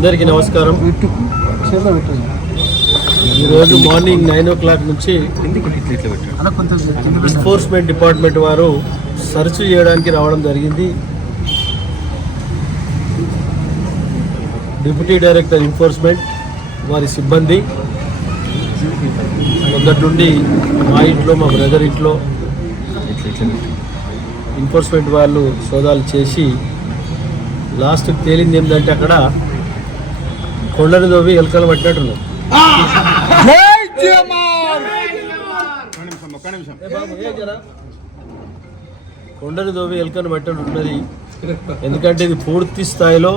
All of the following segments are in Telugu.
అందరికీ నమస్కారం. ఈరోజు మార్నింగ్ 9 o'clock నుంచి ఎన్ఫోర్స్మెంట్ డిపార్ట్మెంట్ వారు సర్చ్ చేయడానికి రావడం జరిగింది. డిప్యూటీ డైరెక్టర్ ఎన్ఫోర్స్మెంట్ వారి సిబ్బంది మొదటి నుండి మా ఇంట్లో, మా బ్రదర్ ఇంట్లో ఎన్ఫోర్స్మెంట్ వాళ్ళు సోదాలు చేసి లాస్ట్కి తేలింది ఏంటంటే అక్కడ కొండను దోవి ఎలుకలు పట్టినట్టున్నారు. కొండను దోవి ఎలుకను పట్టినట్టున్నది. ఎందుకంటే ఇది పూర్తి స్థాయిలో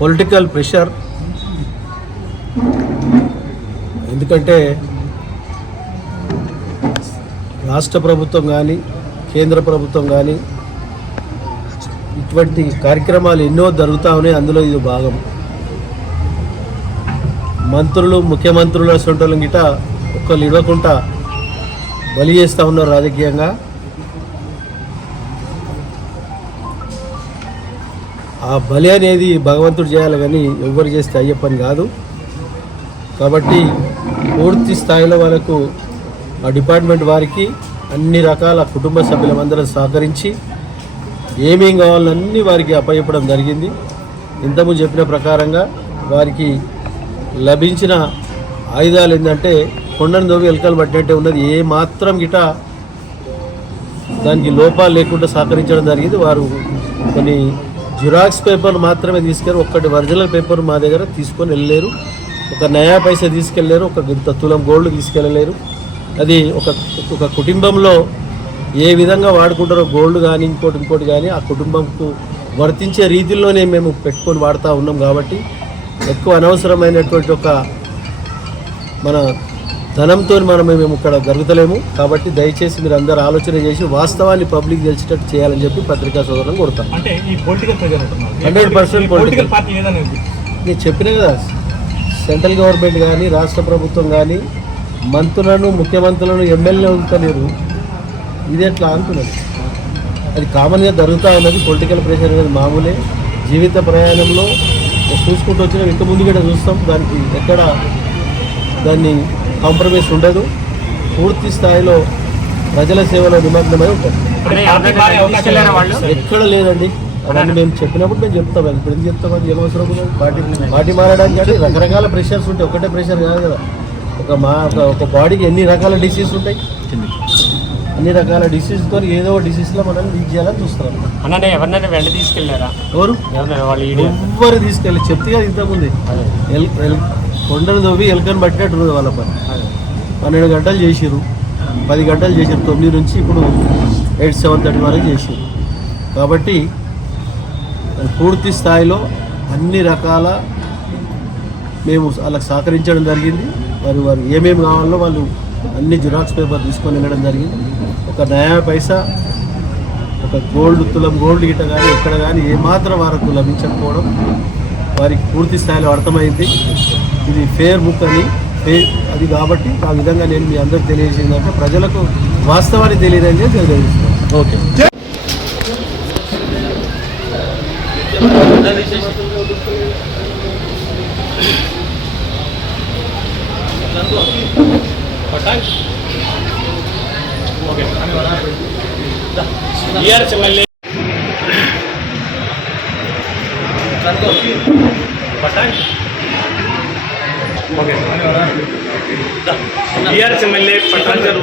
పొలిటికల్ ప్రెషర్. ఎందుకంటే రాష్ట్ర ప్రభుత్వం కానీ కేంద్ర ప్రభుత్వం కానీ ఇటువంటి కార్యక్రమాలు ఎన్నో జరుగుతూ ఉన్నాయి. అందులో ఇది భాగం. మంత్రులు, ముఖ్యమంత్రులు అసొంటోళ్ళం గిట ఒక్కళ్ళు ఇవ్వకుండా బలి చేస్తూ ఉన్నారు రాజకీయంగా. ఆ బలి అనేది భగవంతుడు చేయాలి కానీ ఎవరు చేస్తే అయ్యే పని కాదు. కాబట్టి పూర్తి స్థాయిలో వాళ్ళకు ఆ డిపార్ట్మెంట్ వారికి అన్ని రకాల కుటుంబ సభ్యులందరం సహకరించి ఏమేం కావాలన్నీ వారికి అప్పచెప్పడం జరిగింది. ఇంతకుముందు చెప్పిన ప్రకారంగా వారికి లభించిన ఆయుధాలు ఏంటంటే కొండను దోవి ఎలుకలు పట్టినట్టే ఉన్నది. ఏ మాత్రం గిట దానికి లోపాలు లేకుండా సహకరించడం జరిగింది. వారు కొన్ని జిరాక్స్ పేపర్లు మాత్రమే తీసుకెళ్ళి, ఒక్కటి ఒరిజినల్ పేపర్ మా దగ్గర తీసుకొని వెళ్ళలేరు. ఒక నయా పైసా తీసుకెళ్ళలేరు. ఒక తులం గోల్డ్ తీసుకెళ్ళలేరు. అది ఒక కుటుంబంలో ఏ విధంగా వాడుకుంటారో గోల్డ్ కానీ ఇంకోటి కానీ ఆ కుటుంబంకు వర్తించే రీతిలోనే మేము పెట్టుకొని వాడుతూ ఉన్నాం. కాబట్టి ఎక్కువ అనవసరమైనటువంటి ఒక మన ధనంతో మేము ఇక్కడ జరుగుతలేము. కాబట్టి దయచేసి మీరు అందరూ ఆలోచన చేసి వాస్తవాన్ని పబ్లిక్ తెలిసేటట్టు చేయాలని చెప్పి పత్రికా సోదరులను కోరుతాం. 100% పొలిటికల్. నేను చెప్పిన కదా, సెంట్రల్ గవర్నమెంట్ కానీ రాష్ట్ర ప్రభుత్వం కానీ మంత్రులను, ముఖ్యమంత్రులను, ఎమ్మెల్యేలు ఉంటలేరు. ఇది ఎట్లా అంటున్నది? అది కామన్గా జరుగుతూ ఉన్నది. పొలిటికల్ ప్రెషర్ అనేది మామూలే. జీవిత ప్రయాణంలో చూసుకుంటూ వచ్చినా ఇంత ముందు కూడా చూస్తాం. దానికి ఎక్కడ దాన్ని కాంప్రమైజ్ ఉండదు. పూర్తి స్థాయిలో ప్రజల సేవలో నిమగ్నమై ఉంటారు. ఎక్కడ లేదండి. అవన్నీ మేము చెప్పినప్పుడు మేము చెప్తాం. ఇప్పుడు ఎందుకు చెప్తామని ఏమవసరం? పార్టీ మారడానికి అంటే రకరకాల ప్రెషర్స్ ఉంటాయి. ఒకటే ప్రెషర్ కాదు కదా. ఒక బాడీకి ఎన్ని రకాల డిసీజ్ ఉంటాయి. అన్ని రకాల డిసీజ్తో ఏదో డిసీజ్లో మనం లీక్ చేయాలని చూస్తున్నాం. అన్నట్టు ఎవరినైనా వెంట తీసుకెళ్ళారా? ఎవరు తీసుకెళ్ళి చెప్తే కదా ఇంతకుముందు కొండను దోవి ఎలుకను పట్టినట్టు వాళ్ళ పని. 12 గంటలు చేసిరు, 10 గంటలు చేసిరు. 9 నుంచి ఇప్పుడు 8, 7:30 వరకు చేసిరు. కాబట్టి పూర్తి స్థాయిలో అన్ని రకాల మేము వాళ్ళకి సహకరించడం జరిగింది. వారు ఏమేమి కావాలో వాళ్ళు అన్ని జిరాక్స్ పేపర్ తీసుకొని వెళ్ళడం జరిగింది. ఒక నయా పైసా, ఒక తులం గోల్డ్ గిట్ట కానీ ఎక్కడ కానీ ఏమాత్రం వారికి లభించకపోవడం వారికి పూర్తి స్థాయిలో అర్థమైంది. ఇది ఫేర్ బుక్ అని అది. కాబట్టి ఆ విధంగా నేను మీ అందరికి తెలియజేసిందంటే ప్రజలకు వాస్తవాన్ని తెలియదని తెలియజేస్తున్నాను. ఓకే. టీఆర్ఎస్ ఎమ్మెల్యే పటాంచెరు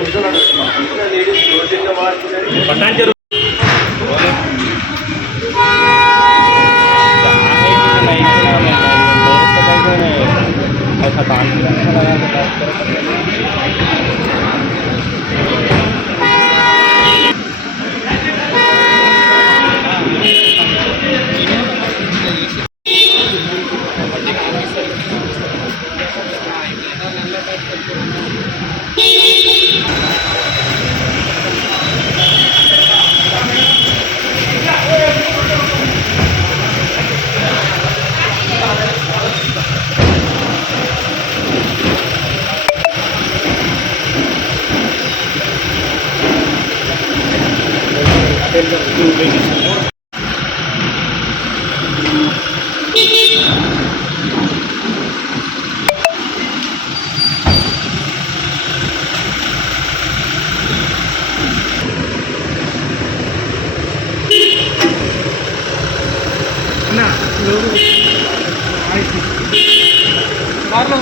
కార్లో